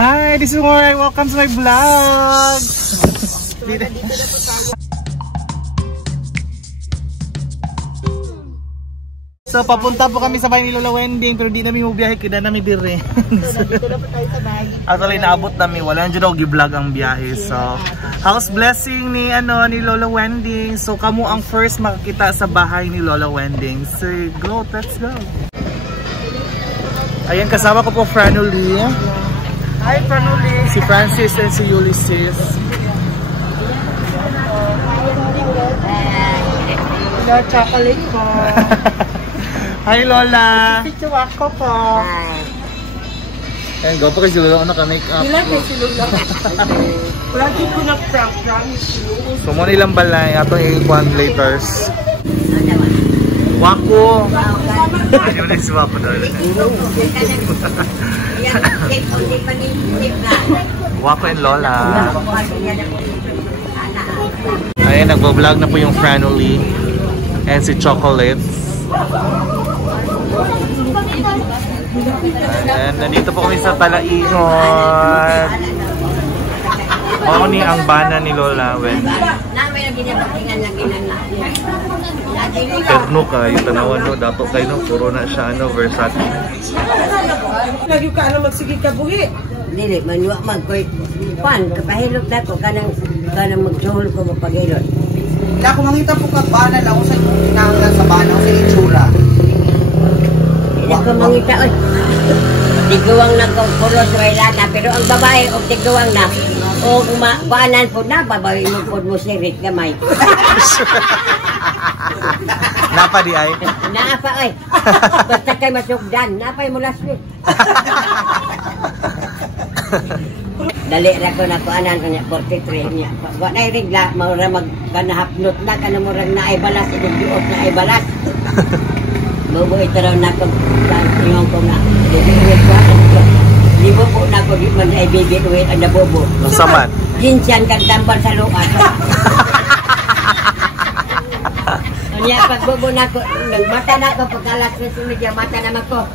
Hi, this is Moray. Welcome to my vlog. So, papunta po kami sa bahay ni Lola Wending, pero di namin mabiyahe, kaya namin dire. Dito na po tayo sa bahay. Actually, naabot namin, wala nang dyan ako gi-vlog ang biyahe. So, house blessing ni Lola Wending. So, kamo ang first makakita sa bahay ni Lola Wending. So, go, let's go. Ayan, kasama ko po Franoli. Hi, Franoli. Si Francis and si Ulysses. Hello, chocolate po. Hi, Lola. Picture ako po. Ayan, go pa kay si Lola. Ano ka make-up? Ilan kay si Lola? Wala din ko nag-prank, promise you. So, muna ilang balay. Ato yung one laters. Wako. Ano na si Wako doon? Wako and Lola. Ayan, nagbo-vlog na po yung Franoli and si Chocolates. Ayan, nandito po kami sa Talaihon. Ako ni ang bana ni Lola Wendy. Terno kayo, tanawan no, dapat kayo no, puro na siya versatile. Lagi ka magsige ka buhi. Dili, manuwa magkoy. Pan, kapahilot na ko, kanang magsuhol ko mapagilot. Hindi ako mangita po ka bana lang ako sa kinahanglan sa bana o sa itsura. Hindi ako mangita, oy. Tiguang na ko, puro suwailana, pero ang babae, o tiguang na, o baanan po na, babae mo po mo sirit gamay. Napa di ay? Naapa ay. Basta kayo masugdan, napay mo last week. Dali ra ko na ko anan kanya 43 niya. Wa na regla maura magkanahapnot na kana murag na ay balas iduot na ay balas. Bobo itaraw na ko ingon ko na. Libo po na ko di man ay bibi uwi ang bobo. Saman. Ginsan kang tambal sa lupa. Anya pag bobo na ko nagmata na ko pagkalas na media mata naman ko.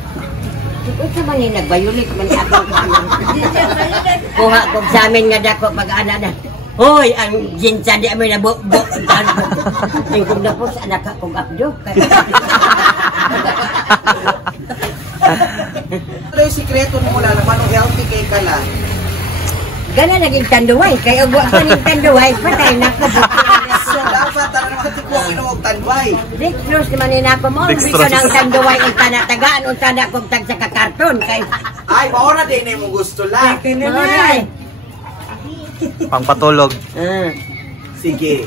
Ikaw sa man nagbayulik man ako. Kuha ko sa amin nga dako pag-ana na. Hoy, ang ginsa di amin na buk-buk. Tingkog na po sa anak akong apjo. Ano yung sikreto mo mula naman o healthy kay Kala? Gana naging tanduway. Kaya agwa ka ng tanduway, patay na ko. So, dapat talaga makatikuha kinuwag tanway. Dextrose naman nina ako mo. Dito ng tanduway ang tanatagaan. Ang tana kong tag sa kakarton. Ay, maura din na yung gusto lang. Ay. Pangpatulog. Sige.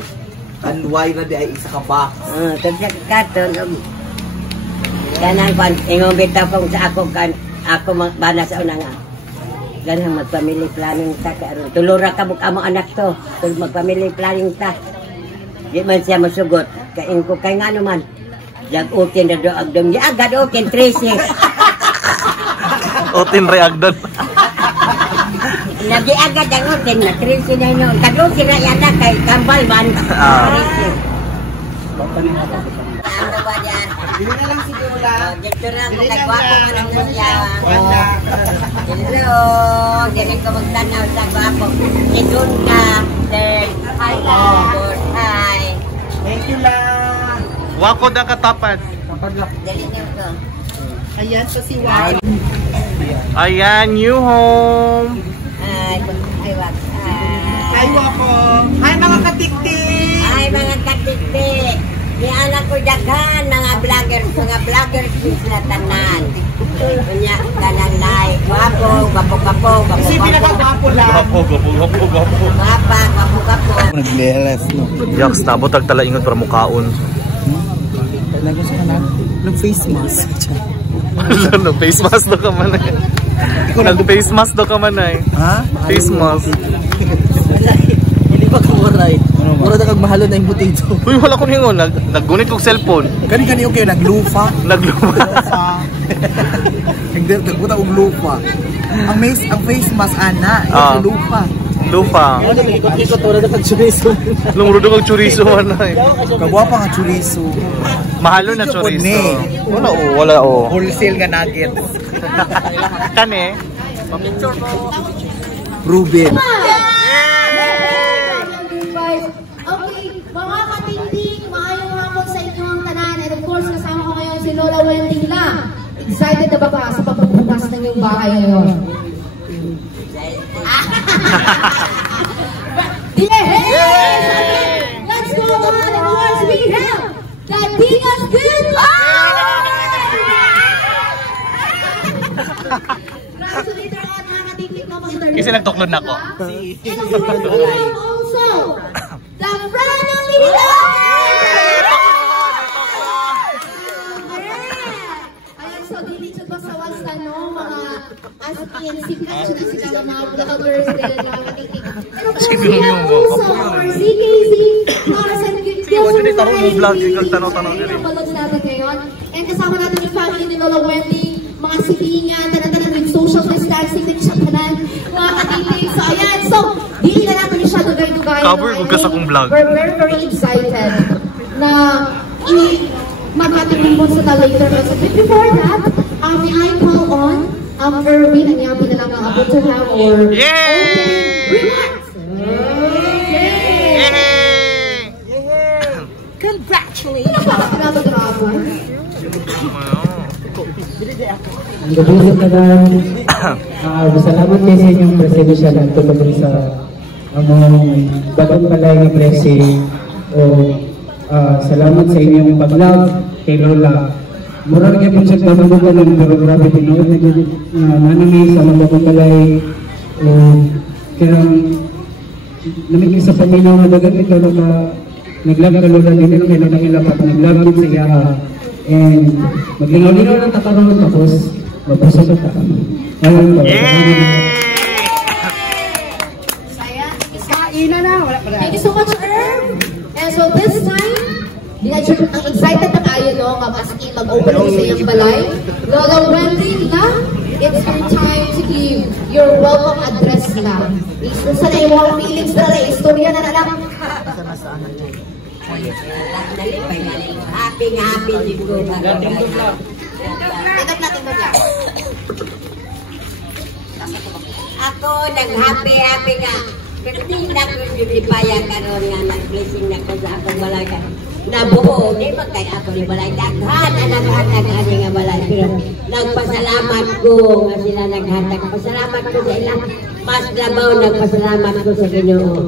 Tanway na di ay isa ka box. Tag sa kakarton. Ganang pan. Ingong bitaw kong sa ako. Ako bana sa unang ganang mag-family planning ta karon. Tulura ka mong among anak to. Mag-family planning ta. Di man siya masugot. Kain ko kay nga naman. Jag-utin na do agdom. Di agad utin, Tracy. Utin re agdon. Lagi agad ang utin na Tracy na yun. Tag-utin na yan na kay Kambal man. Tracy. Ano ba dyan? Bili na lang siguro lang. Dito na ako kay Gwapo man ang nandiya. Hello. Dili ko magtanaw sa Gwapo. Idun ka. Hi. Hi. Thank you lang. Wako na katapat. Dali niyo ko. Ayan sa si Juan. Ayan, new home. Hi. Hi, Wak. Hi, Wako. Hi, mga katiktik. Hi, mga katiktik. Ni anak ko daghan, mga vloggers na tanan. Kunya, kanang nai. Gwapo. Kasi pinaka-gwapo lang. Gapo. Mapa, gwapo. Nag-lelas, no? Yaks, nabot ang talaingon para mukaon. Nagos ka na? Nag-face mask. Nag-face mask do ka man eh. Nag-face mask do ka man eh. Ha? Face mask. Hindi pa ka waray. Mura na kag mahalo na yung butito. Uy, wala ko ningon. Naggunit kong cellphone. Gani okay, naglufa. Naglupa. Nagbuta og lupa. Ang face mask ana, yung lupa. Lupa. Ikot wala na kag chorizo. Lumuro do kag chorizo man eh. Kagwapa nga chorizo. Mahalo na chorizo. Wala o. Wholesale nga nuggets. Kane. Pa-picture po. Ruben. Okay, mga katingting, maayong hapon sa inyong tanan. And of course, kasama ko ngayon si Lola Wendy La. Excited na ba ka sa pagpupukas ng iyong bahay ngayon? Yes! Let's go on. And of course, we have Katigas Good So later on, mga katingting, Kasi nagtuklod na ako. Also, the family Ayan, so dili ba sa wasta no, mga as in, actually sila mga vloggers din, mga katingting. And of course, we have also our CKZ, Mars and Hindi tarong mo vlog, sigal tanaw-tanaw din. And kasama natin yung family ni Lola Wendy, mga silingan, tanan-tanan with social distancing, din siya tanan, mga katingting. So ayan, so, dili na natin siya dugay-dugay. Cover ko kasi akong vlog. We're very, very excited na magkatingin mo sa later. But before that, may I call on Erwin, and yapi na lang ang abot to have or remarks. Congratulations! Ano pa pinapag-aapan? Ang gabi sa tanan, salamat kayo sa inyong presensya na tulog sa bagong palay ni Presi. Salamat sa inyong pag-love kay Lola. Murag niya po siya pamagugan ng pero grabe tinood na nanami sa mga bagong palay. Kaya namigil sa pamilya na dagat ito na naglag ka Lola din ito kaya nakilapat naglag din sa iya. And maglingaw-lingaw lang takaroon tapos mabusog ka. Ngayon po. Thank you so much, Erm. And so this time, ang excited na tayo, no? Mag-aski, mag-opening sa iyong balay. Lola Wendy na, it's your time to give your welcome address na. Isa na yung mga feelings na rin, istorya na lang. Happy dito. Ako nag-happy nga. Kasi na ko yung paya karon nga nag-blessing na ko sa akong balay. Nabuo, di ba kay ako ni balay. Daghan nga balay. Pero nagpasalamat ko nga sila naghatag. Pasalamat ko sa ilang mas labaw nagpasalamat ko sa Ginoo.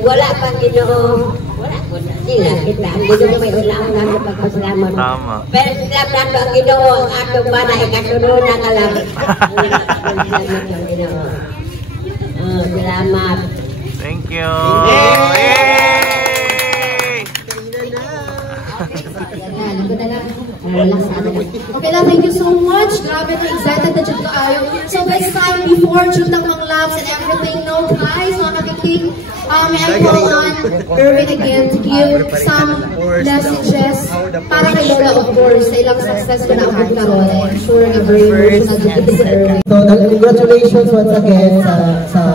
Wala pang Ginoo. Wala ko na sila. Kita ang Ginoo may una-una sa pagpasalamat. Tama. Pero sila nato ang Ginoo ang atong bana ikasunod na kalam. Salamat ang Ginoo. Salamat. Thank you. Okay lang, thank you so much. Grabe na excited na dyan kaayo. So this time, before chutang mga labs and everything, no guys, mga kakiking, may I call on Erwin again to give some messages para kay Lola, of course, sa ilang success ko na abot na ron. I'm sure na very emotional to give to Erwin. So, congratulations once again sa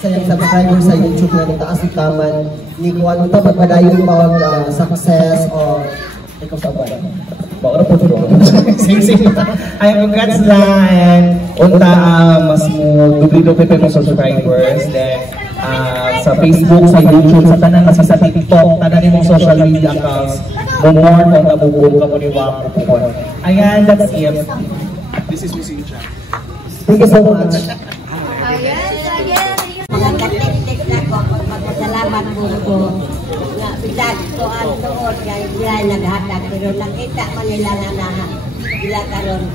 subscriber sa YouTube na nitaas si Kaman. Ni kung ano ito, magpadayon pa success o ikaw sa abad. Bawara po ito. Sing-sing. Ay, congrats na. And unta, mas mo dubli-dubli pa yung subscribers. Then, sa Facebook, sa YouTube, sa tanan, kasi sa TikTok, tanan yung social media accounts. More kung nabubog ka mo ni Wako po. Ayan, that's it. This is Miss Incha. Thank you so much. Mga katik-tik na ko, magpasalamat po ko. Bidag ko ang tuod, kaya sila naghatag. Pero nakita man nila na sila karon.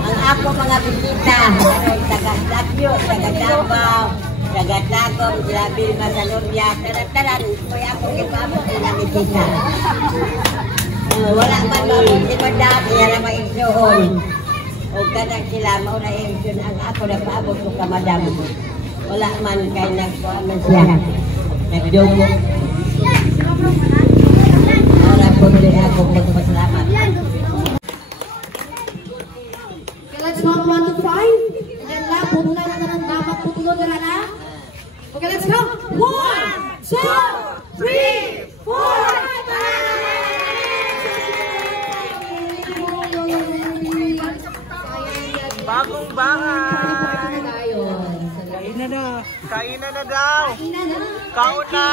Ang ako mga bisita, karon taga-Dakyo, taga-Davao, taga-Tagum, sila Bilma sa Lumbia, taran-taran, kaya ako ipabot nila bisita. Wala man mo, di ba dati, yan ang maigsoon. O kanak sila, mauna igsoon, ang ako nagpaabot ko ka madam. Wala man kay nagkuhan man siya. Nagdugo. Wala po rin ako magpasalamat. Okay, let's count 1 to 5. And then la, putula na ng dapat putulo na na. Okay, let's go. 1, 2, 3, 4, 5. Bagong Party na tayo. Kainan na daw. Kainan na. Kauna.